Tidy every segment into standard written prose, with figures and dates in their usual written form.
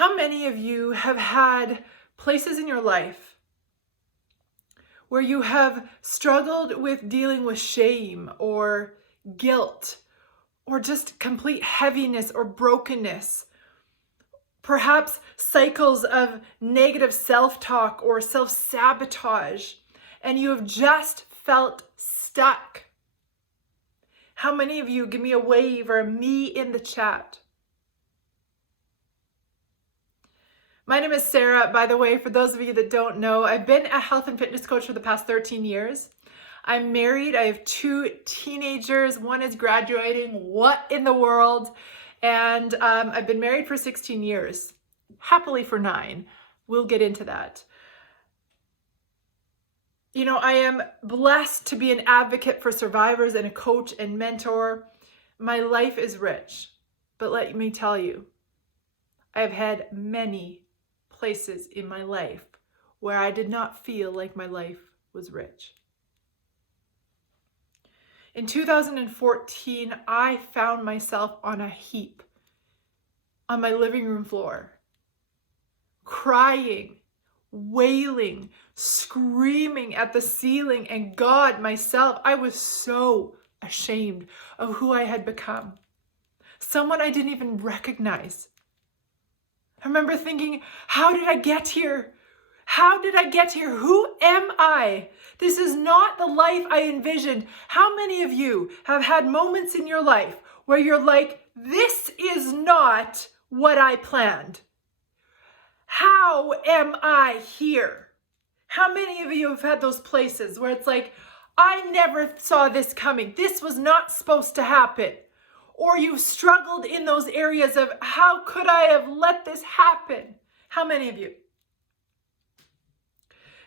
How many of you have had places in your life where you have struggled with dealing with shame or guilt or just complete heaviness or brokenness? Perhaps cycles of negative self-talk or self-sabotage, and you have just felt stuck. How many of you, give me a wave or a me in the chat? My name is Sarah, by the way, for those of you that don't know. I've been a health and fitness coach for the past 13 years. I'm married. I have 2 teenagers. One is graduating. What in the world? And I've been married for 16 years, happily for 9. We'll get into that. You know, I am blessed to be an advocate for survivors and a coach and mentor. My life is rich, but let me tell you, I have had many places in my life where I did not feel like my life was rich. In 2014, I found myself on a heap on my living room floor, crying, wailing, screaming at the ceiling and God, myself. I was so ashamed of who I had become. Someone I didn't even recognize. I remember thinking, how did I get here? How did I get here? Who am I? This is not the life I envisioned. How many of you have had moments in your life where you're like, this is not what I planned? How am I here? How many of you have had those places where it's like, I never saw this coming. This was not supposed to happen. Or you've struggled in those areas of, how could I have let this happen? How many of you?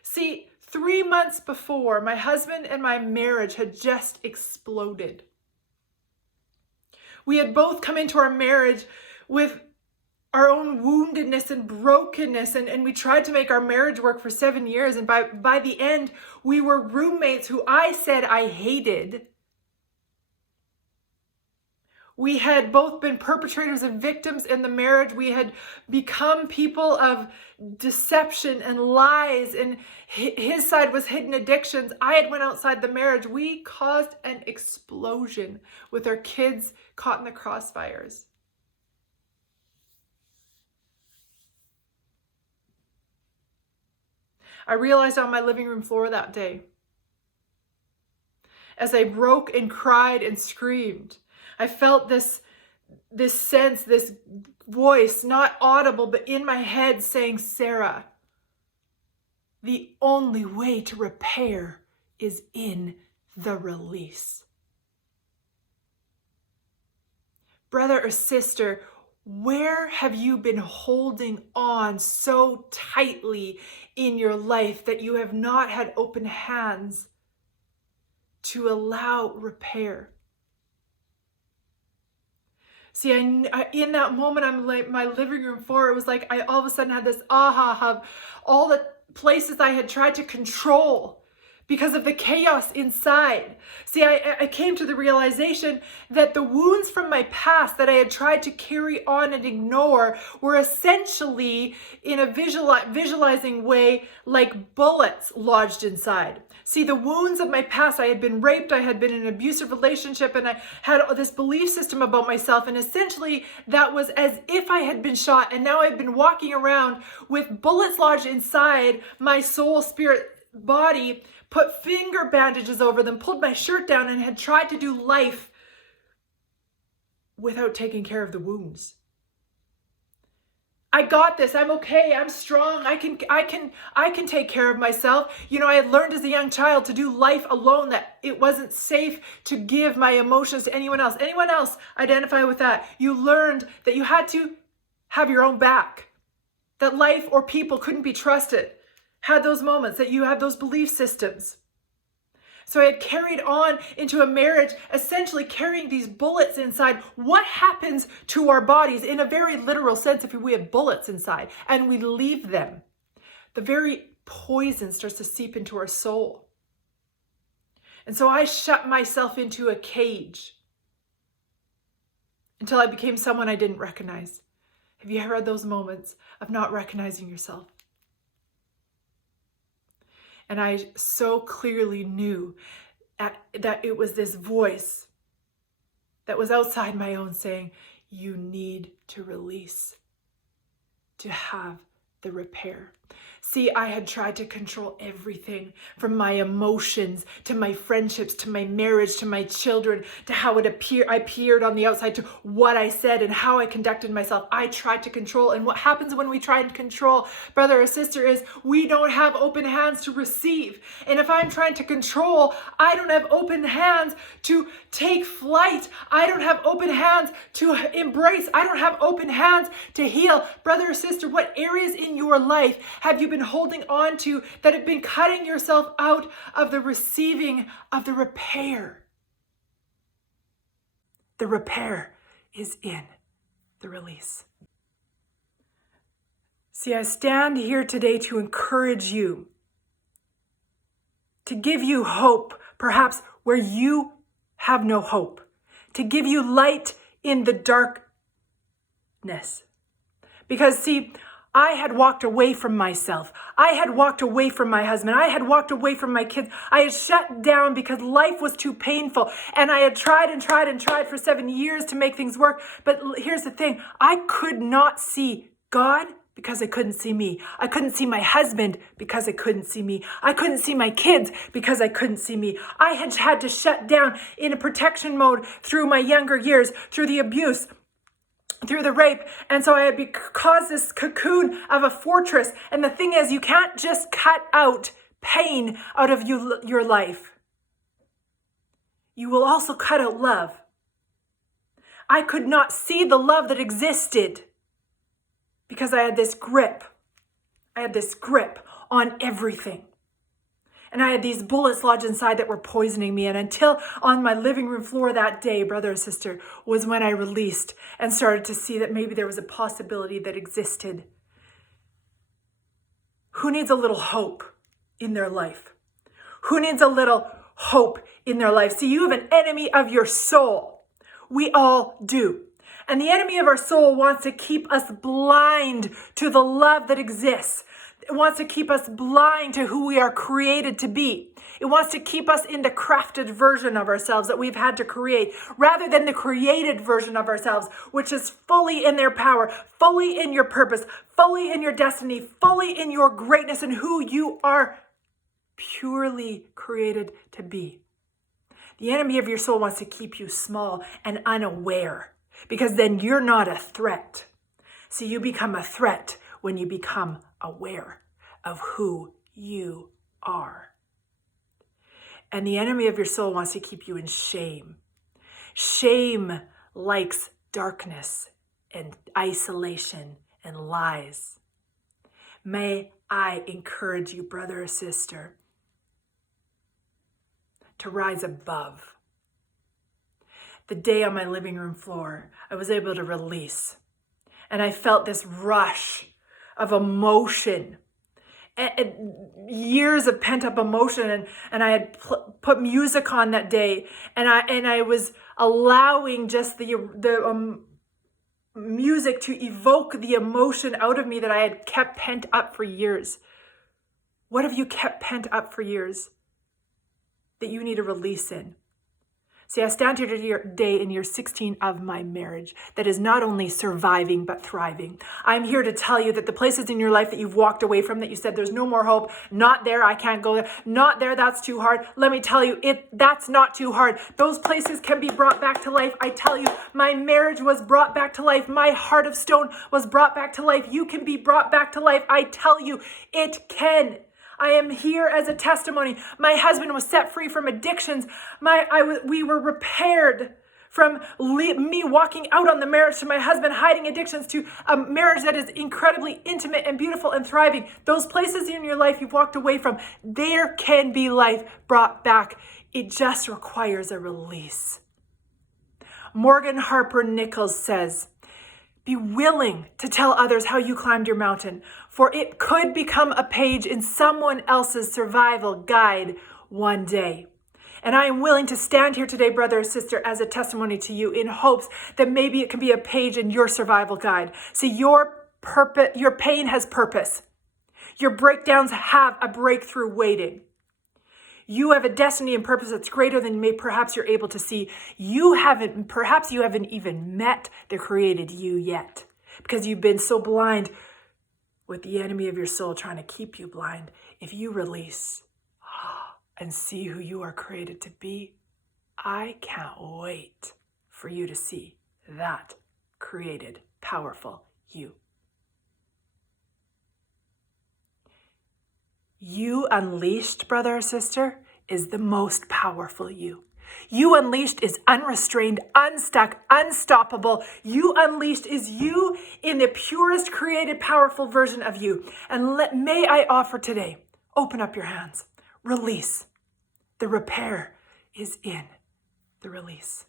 See, 3 months before, my husband and my marriage had just exploded. We had both come into our marriage with our own woundedness and brokenness, and we tried to make our marriage work for 7 years, and by the end, we were roommates who I said I hated. We had both been perpetrators and victims in the marriage. We had become people of deception and lies, and his side was hidden addictions. I had went outside the marriage. We caused an explosion with our kids caught in the crossfires. I realized on my living room floor that day, as I broke and cried and screamed, I felt this sense, this voice, not audible, but in my head saying, Sarah, the only way to repair is in the release. Brother or sister, where have you been holding on so tightly in your life that you have not had open hands to allow repair? See, in that moment, I'm like, my living room floor, it was like I all of a sudden had this aha of all the places I had tried to control because of the chaos inside. See, I came to the realization that the wounds from my past that I had tried to carry on and ignore were essentially, in a visualizing way, like bullets lodged inside. See, the wounds of my past, I had been raped, I had been in an abusive relationship, and I had this belief system about myself, and essentially that was as if I had been shot, and now I've been walking around with bullets lodged inside my soul, spirit, body, put finger bandages over them, pulled my shirt down, and had tried to do life without taking care of the wounds. I got this. I'm okay. I'm strong. I can take care of myself. You know, I had learned as a young child to do life alone, that it wasn't safe to give my emotions to anyone else. Anyone else identify with that? You learned that you had to have your own back, that life or people couldn't be trusted. Had those moments that you have those belief systems. So I had carried on into a marriage, essentially carrying these bullets inside. What happens to our bodies in a very literal sense if we have bullets inside and we leave them? The very poison starts to seep into our soul. And so I shut myself into a cage until I became someone I didn't recognize. Have you ever had those moments of not recognizing yourself? And I so clearly knew that it was this voice that was outside my own saying, you need to release to have the repair. See, I had tried to control everything from my emotions to my friendships to my marriage to my children to how I appeared on the outside to what I said and how I conducted myself. I tried to control. And what happens when we try and control, brother or sister, is we don't have open hands to receive. And if I'm trying to control, I don't have open hands to take flight. I don't have open hands to embrace. I don't have open hands to heal. Brother or sister, what areas in your life have you been holding on to that have been cutting yourself out of the receiving of the repair? The repair is in the release. See, I stand here today to encourage you, to give you hope, perhaps where you have no hope, to give you light in the darkness. Because see, I had walked away from myself. I had walked away from my husband. I had walked away from my kids. I had shut down because life was too painful. And I had tried and tried and tried for 7 years to make things work. But here's the thing. I could not see God because I couldn't see me. I couldn't see my husband because I couldn't see me. I couldn't see my kids because I couldn't see me. I had to shut down in a protection mode through my younger years, through the abuse, through the rape. And so I had caused this cocoon of a fortress. And the thing is, you can't just cut out pain out of your life. You will also cut out love. I could not see the love that existed because I had this grip. I had this grip on everything. And I had these bullets lodged inside that were poisoning me. And until on my living room floor that day, brother or sister, was when I released and started to see that maybe there was a possibility that existed. Who needs a little hope in their life? Who needs a little hope in their life? See, you have an enemy of your soul. We all do. And the enemy of our soul wants to keep us blind to the love that exists. It wants to keep us blind to who we are created to be. It wants to keep us in the crafted version of ourselves that we've had to create, rather than the created version of ourselves, which is fully in their power, fully in your purpose, fully in your destiny, fully in your greatness and who you are purely created to be. The enemy of your soul wants to keep you small and unaware, because then you're not a threat. So you become a threat when you become aware of who you are. And the enemy of your soul wants to keep you in shame. Shame likes darkness and isolation and lies. May I encourage you, brother or sister, to rise above. The day on my living room floor, I was able to release. And I felt this rush of emotion, and years of pent-up emotion, and I had put music on that day, and I was allowing just the music to evoke the emotion out of me that I had kept pent up for years. What have you kept pent up for years that you need to release in? See, I stand here today in year 16 of my marriage that is not only surviving, but thriving. I'm here to tell you that the places in your life that you've walked away from, that you said, there's no more hope, not there, I can't go there, not there, that's too hard. Let me tell you, that's not too hard. Those places can be brought back to life. I tell you, my marriage was brought back to life. My heart of stone was brought back to life. You can be brought back to life. I tell you, it can. I am here as a testimony. My husband was set free from addictions. We were repaired from me walking out on the marriage to my husband hiding addictions to a marriage that is incredibly intimate and beautiful and thriving. Those places in your life you've walked away from, there can be life brought back. It just requires a release. Morgan Harper Nichols says, be willing to tell others how you climbed your mountain, for it could become a page in someone else's survival guide one day. And I am willing to stand here today, brother or sister, as a testimony to you in hopes that maybe it can be a page in your survival guide. See, your pain has purpose. Your breakdowns have a breakthrough waiting. You have a destiny and purpose that's greater than perhaps you're able to see. Perhaps you haven't even met the created you yet, because you've been so blind with the enemy of your soul trying to keep you blind. If you release and see who you are created to be, I can't wait for you to see that created, powerful you. You unleashed, brother or sister, is the most powerful you. You unleashed is unrestrained, unstuck, unstoppable. You unleashed is you in the purest, created, powerful version of you. And may I offer today, open up your hands, release. The repair is in the release.